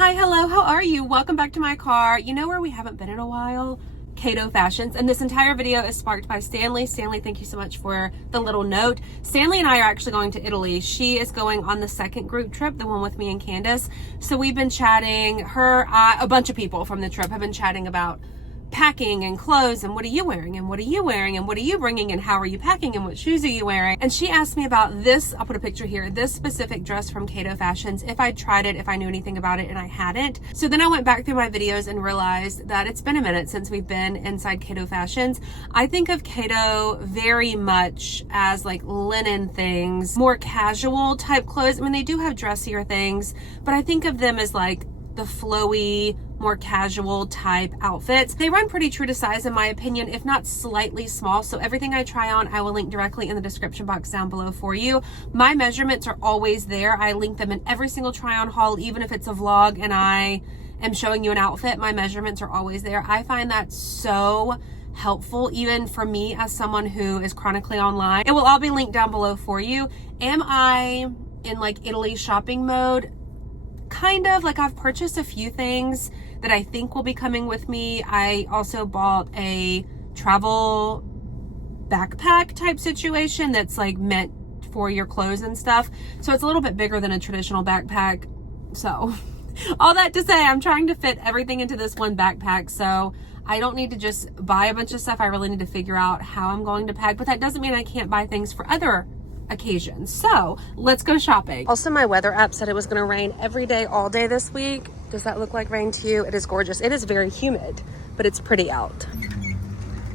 Hi, hello, how are you? Welcome back to my car. You know where we haven't been in a while? Cato Fashions. And this entire video is sparked by Stanley. Stanley, thank you so much for the little note. Stanley and I are actually going to Italy. She is going on the second group trip, the one with me and Candace. So we've been chatting, a bunch of people from the trip have been chatting about packing and clothes and what are you wearing and what are you wearing and what are you bringing and how are you packing and what shoes are you wearing. And she asked me about this, I'll put a picture here, this specific dress from Cato Fashions, if I'd tried it, if I knew anything about it, and I hadn't. So then I went back through my videos and realized that it's been a minute since we've been inside Cato Fashions. I think of Cato very much as like linen things, more casual type clothes. I mean, they do have dressier things, but I think of them as like the flowy, more casual type outfits. They run pretty true to size in my opinion, if not slightly small. So everything I try on, I will link directly in the description box down below for you. My measurements are always there. I link them in every single try on haul, even if it's a vlog and I am showing you an outfit, my measurements are always there. I find that so helpful, even for me as someone who is chronically online. It will all be linked down below for you. Am I in like Italy shopping mode? Kind of. Like, I've purchased a few things that I think will be coming with me. I also bought a travel backpack type situation that's like meant for your clothes and stuff. So it's a little bit bigger than a traditional backpack. So all that to say, I'm trying to fit everything into this one backpack. So I don't need to just buy a bunch of stuff. I really need to figure out how I'm going to pack, but that doesn't mean I can't buy things for other occasions. So let's go shopping. Also, my weather app said it was going to rain every day, all day this week. Does that look like rain to you? It is gorgeous. It is very humid, but it's pretty out.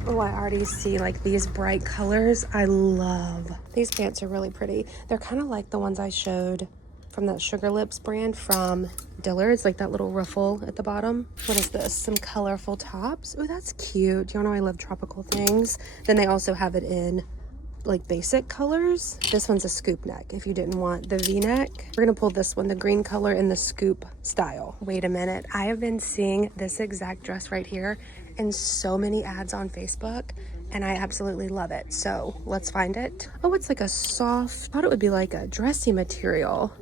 Oh, I already see like these bright colors. I love these pants. Are really pretty. They're kind of like the ones I showed from that Sugar Lips brand from Dillard's, like that little ruffle at the bottom. What is this? Some colorful tops. Oh, that's cute. You know I love tropical things. Then they also have it in like basic colors. This one's a scoop neck if you didn't want the V-neck. We're gonna pull this one, the green color in the scoop style. Wait a minute, I have been seeing this exact dress right here in so many ads on Facebook and I absolutely love it. So let's find it. Oh, it's like a soft, I thought it would be like a dressy material.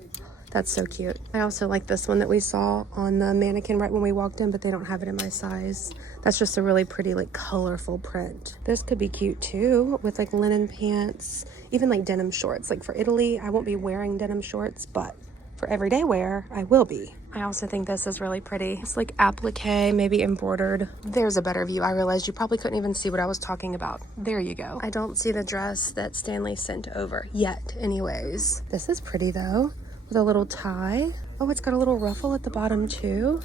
That's so cute. I also like this one that we saw on the mannequin right when we walked in, but they don't have it in my size. That's just a really pretty, like colorful print. This could be cute too, with like linen pants, even like denim shorts. Like for Italy, I won't be wearing denim shorts, but for everyday wear, I will be. I also think this is really pretty. It's like applique, maybe embroidered. There's a better view. I realized you probably couldn't even see what I was talking about. There you go. I don't see the dress that Stanley sent over yet anyways. This is pretty though, with a little tie. Oh, it's got a little ruffle at the bottom too.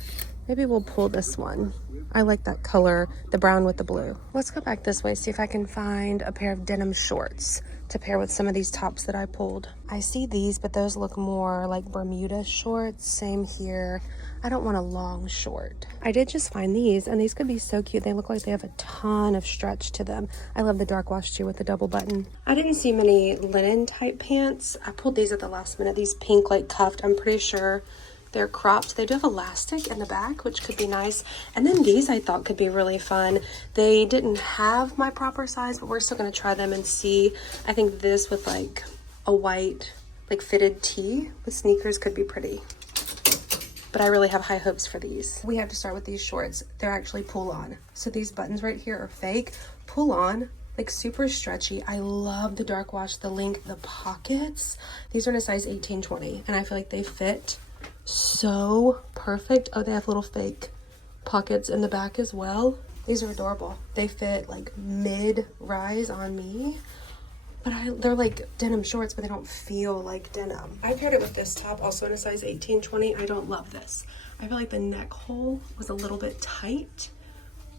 Maybe we'll pull this one. I like that color, the brown with the blue. Let's go back this way, see if I can find a pair of denim shorts to pair with some of these tops that I pulled. I see these, but those look more like Bermuda shorts. Same here. I don't want a long short. I did just find these, and these could be so cute. They look like they have a ton of stretch to them. I love the dark wash too with the double button. I didn't see many linen type pants. I pulled these at the last minute. These pink like cuffed. I'm pretty sure they're cropped. They do have elastic in the back, which could be nice. And then these I thought could be really fun. They didn't have my proper size, but we're still gonna try them and see. I think this with like a white, like fitted tee with sneakers could be pretty. But I really have high hopes for these. We have to start with these shorts. They're actually pull on. So these buttons right here are fake. Pull on, like super stretchy. I love the dark wash, the length, the pockets. These are in a size 18-20, and I feel like they fit so perfect. Oh, they have little fake pockets in the back as well. These are adorable. They fit like mid-rise on me, but they're like denim shorts, but they don't feel like denim. I paired it with this top, also in a size 18-20. I don't love this. I feel like the neck hole was a little bit tight.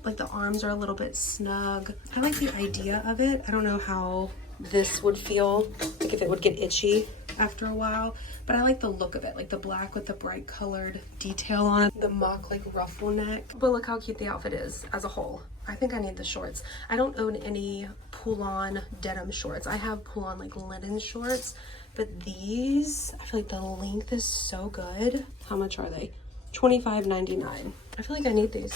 Like the arms are a little bit snug. I like the idea of it. I don't know how this would feel, like if it would get itchy after a while, but I like the look of it, like the black with the bright colored detail on it, the mock like ruffle neck. But look how cute the outfit is as a whole. I think I need the shorts. I don't own any pull-on denim shorts. I have pull-on like linen shorts, but these, I feel like the length is so good. How much are they? $25.99. I feel like I need these.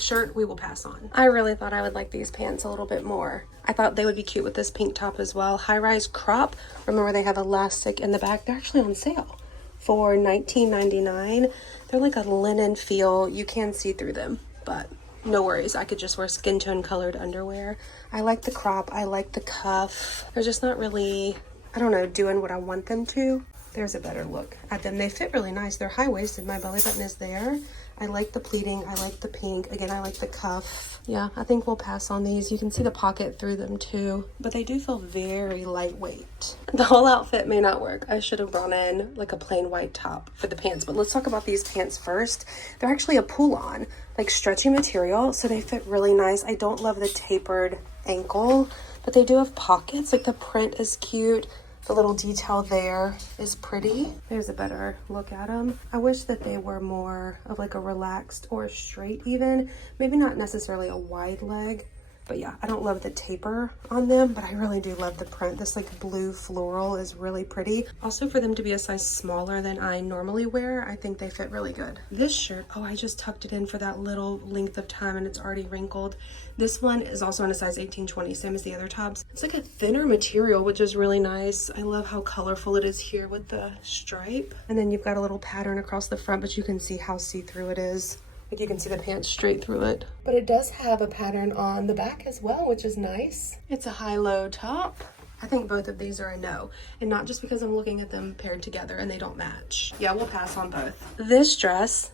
Shirt we will pass on. I really thought I would like these pants a little bit more. I thought they would be cute with this pink top as well. High-rise crop. Remember, they have elastic in the back. They're actually on sale for $19.99. They're like a linen feel. You can see through them, but no worries. I could just wear skin tone colored underwear. I like the crop. I like the cuff. They're just not really, I don't know, doing what I want them to. There's a better look at them. They fit really nice. They're high-waisted. My belly button is there. I like the pleating. I like the pink. Again, I like the cuff. Yeah, I think we'll pass on these. You can see the pocket through them too, but they do feel very lightweight. The whole outfit may not work. I should have brought in like a plain white top for the pants, but let's talk about these pants first. They're actually a pull-on, like stretchy material, so they fit really nice. I don't love the tapered ankle, but they do have pockets. Like the print is cute. The little detail there is pretty. There's a better look at them. I wish that they were more of like a relaxed or straight even. Maybe not necessarily a wide leg. But yeah, I don't love the taper on them, but I really do love the print. This like blue floral is really pretty. Also, for them to be a size smaller than I normally wear, I think they fit really good. This shirt, oh, I just tucked it in for that little length of time and it's already wrinkled. This one is also in a size 18-20, same as the other tops. It's like a thinner material, which is really nice. I love how colorful it is here with the stripe. And then you've got a little pattern across the front, but you can see how see-through it is. Like you can see the pants straight through it. But it does have a pattern on the back as well, which is nice. It's a high-low top. I think both of these are a no. And not just because I'm looking at them paired together and they don't match. Yeah, we'll pass on both. This dress,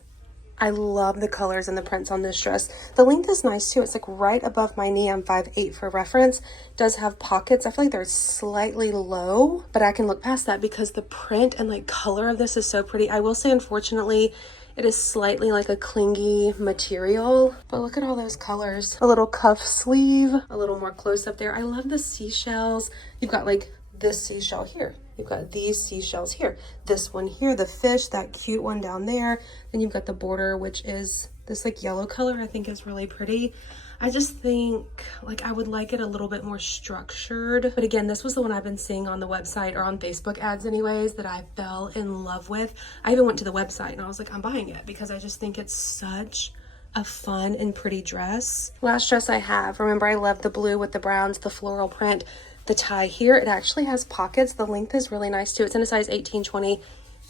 I love the colors and the prints on this dress. The length is nice too. It's like right above my knee. I'm 5'8" for reference. Does have pockets. I feel like they're slightly low, but I can look past that because the print and like color of this is so pretty. I will say, unfortunately, it is slightly like a clingy material, but look at all those colors. A little cuff sleeve, a little more close up there. I love the seashells. You've got like this seashell here. You've got these seashells here. This one here, the fish, that cute one down there. Then you've got the border, which is this like yellow color. I think is really pretty. I just think like I would like it a little bit more structured. But again, this was the one I've been seeing on the website or on Facebook ads anyways that I fell in love with. I even went to the website and I was like, I'm buying it because I just think it's such a fun and pretty dress. Last dress I have, remember I love the blue with the browns, the floral print, the tie here. It actually has pockets. The length is really nice too. It's in a size 18-20.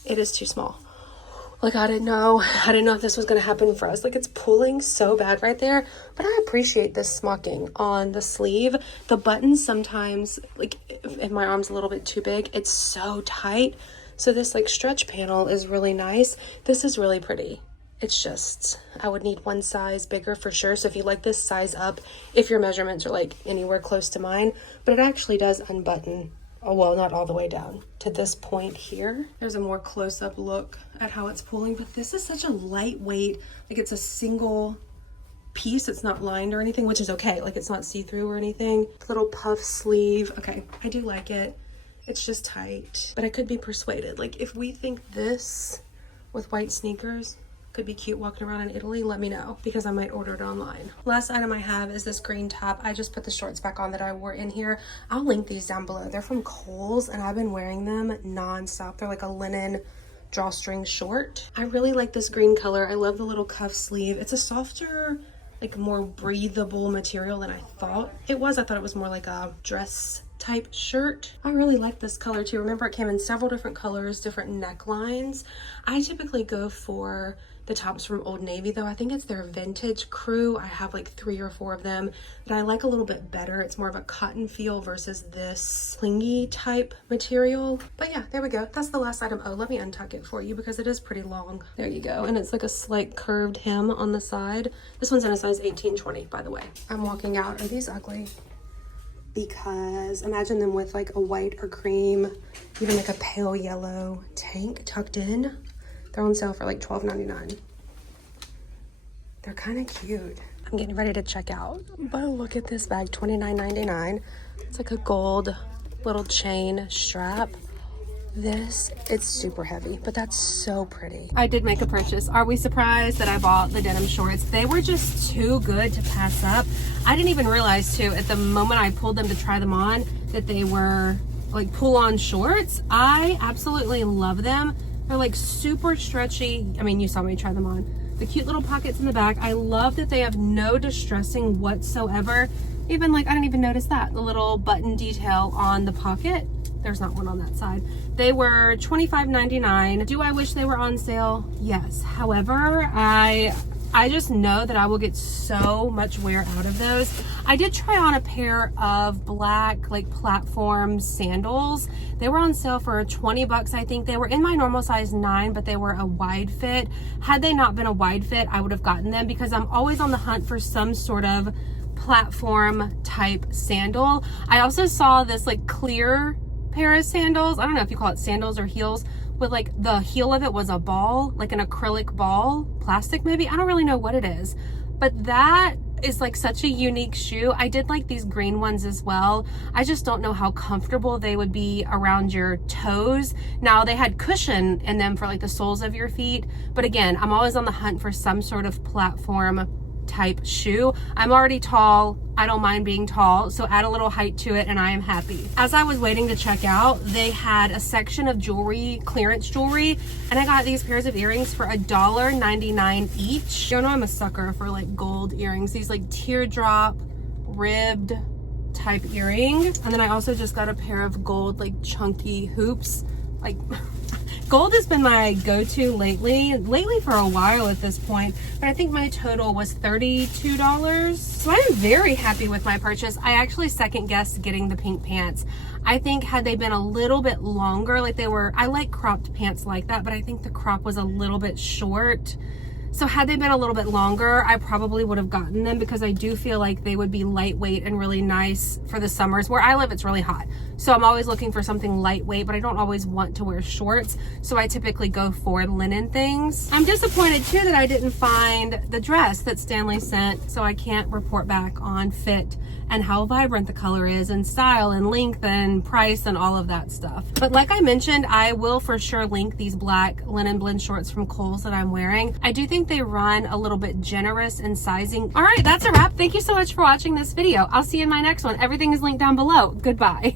It is too small. Like, I didn't know if this was going to happen for us. Like, it's pulling so bad right there. But I appreciate this smocking on the sleeve. The buttons sometimes, like, if my arm's a little bit too big, it's so tight. So this, like, stretch panel is really nice. This is really pretty. It's just, I would need one size bigger for sure. So if you like this, size up if your measurements are, like, anywhere close to mine. But it actually does unbutton. Oh, well, not all the way down to this point here. There's a more close-up look at how it's pulling, but this is such a lightweight, like it's a single piece. It's not lined or anything, which is okay. Like it's not see-through or anything. Little puff sleeve. Okay, I do like it. It's just tight, but I could be persuaded. Like if we think this with white sneakers could be cute walking around in Italy, let me know because I might order it online. Last item I have is this green top. I just put the shorts back on that I wore in here. I'll link these down below. They're from Kohl's and I've been wearing them non-stop. They're like a linen drawstring short. I really like this green color. I love the little cuff sleeve. It's a softer, like more breathable material than I thought it was. I thought it was more like a dress type shirt. I really like this color too. Remember, it came in several different colors, different necklines. I typically go for the tops from Old Navy though. I think it's their vintage crew. I have like 3 or 4 of them that I like a little bit better. It's more of a cotton feel versus this clingy type material. But yeah, there we go. That's the last item. Oh, let me untuck it for you because it is pretty long. There you go. And it's like a slight curved hem on the side. This one's in a size 18-20, by the way. I'm walking out. Are these ugly? Because imagine them with like a white or cream, even like a pale yellow tank tucked in. They're on sale for like $12.99. They're kind of cute. I'm getting ready to check out, but look at this bag, $29.99. It's like a gold little chain strap. It's super heavy, but that's so pretty. I did make a purchase. Are we surprised that I bought the denim shorts? They were just too good to pass up. I didn't even realize too, at the moment I pulled them to try them on, that they were like pull-on shorts. I absolutely love them. They're like super stretchy. I mean, you saw me try them on. The cute little pockets in the back. I love that they have no distressing whatsoever. Even like, I didn't even notice that. The little button detail on the pocket. There's not one on that side. They were $25.99. Do I wish they were on sale? Yes. However, I just know that I will get so much wear out of those. I did try on a pair of black like platform sandals. They were on sale for 20 bucks. I think they were in my normal size 9, but they were a wide fit. Had they not been a wide fit, I would have gotten them because I'm always on the hunt for some sort of platform type sandal. I also saw this like clear pair of sandals. I don't know if you call it sandals or heels, with like the heel of it was a ball, like an acrylic ball, plastic maybe. I don't really know what it is, but that is like such a unique shoe. I did like these green ones as well. I just don't know how comfortable they would be around your toes. Now they had cushion in them for like the soles of your feet, but again, I'm always on the hunt for some sort of platform type shoe. I'm already tall. I don't mind being tall, so add a little height to it and I am happy. As I was waiting to check out, they had a section of jewelry, clearance jewelry, and I got these pairs of earrings for $1.99 each. You know I'm a sucker for like gold earrings, these like teardrop ribbed type earrings. And then I also just got a pair of gold like chunky hoops. Like gold has been my go-to lately for a while at this point, but I think my total was $32. So I'm very happy with my purchase. I actually second guessed getting the pink pants. I think had they been a little bit longer, like they were, I like cropped pants like that, but I think the crop was a little bit short. So had they been a little bit longer, I probably would have gotten them because I do feel like they would be lightweight and really nice for the summers. Where I live, it's really hot. So I'm always looking for something lightweight, but I don't always want to wear shorts. So I typically go for linen things. I'm disappointed too that I didn't find the dress that Stanley sent, so I can't report back on fit and how vibrant the color is and style and length and price and all of that stuff. But like I mentioned, I will for sure link these black linen blend shorts from Kohl's that I'm wearing. I do think they run a little bit generous in sizing. All right, that's a wrap. Thank you so much for watching this video. I'll see you in my next one. Everything is linked down below. Goodbye.